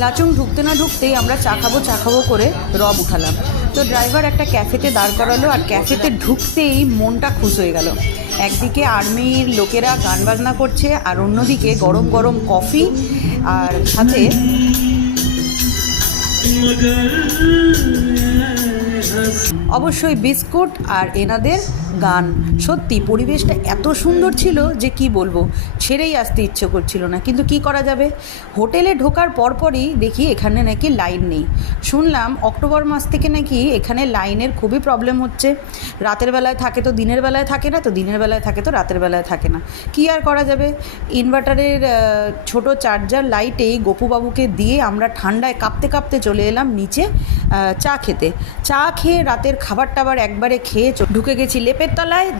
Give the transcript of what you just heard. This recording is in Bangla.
লাচুং ঢুকতে না ঢুকতেই আমরা চা খাবো করে রব উঠালাম। তো ড্রাইভার একটা ক্যাফেতে দাঁড় করালো, আর ক্যাফেতে ঢুকতেই মনটা খুশ হয়ে গেল। একদিকে আর্মির লোকেরা গান বাজনা করছে, আর অন্যদিকে গরম গরম কফি, আর সাথে অবশ্যই বিস্কুট আর এনাদের গান। সত্যি পরিবেশটা এত সুন্দর ছিল যে কি বলবো, ছেড়েই আসতে ইচ্ছে করছিল না। কিন্তু কি করা যাবে, হোটেলে ঢোকার পরপরই দেখি এখানে নাকি লাইন নেই। শুনলাম অক্টোবর মাস থেকে নাকি এখানে লাইনের খুবই প্রবলেম হচ্ছে। রাতের বেলায় থাকে তো দিনের বেলায় থাকে না, তো দিনের বেলায় থাকে তো রাতের বেলায় থাকে না। কি আর করা যাবে, ইনভার্টারের ছোট চার্জার লাইটেই গপুবাবুকে দিয়ে আমরা ঠান্ডায় কাঁপতে কাঁপতে চলে এলাম নিচে চা খেতে। চা খেয়ে রাতের খাবার টাবার একবারে খেয়ে ঢুকে গেছি লেপের তলায়।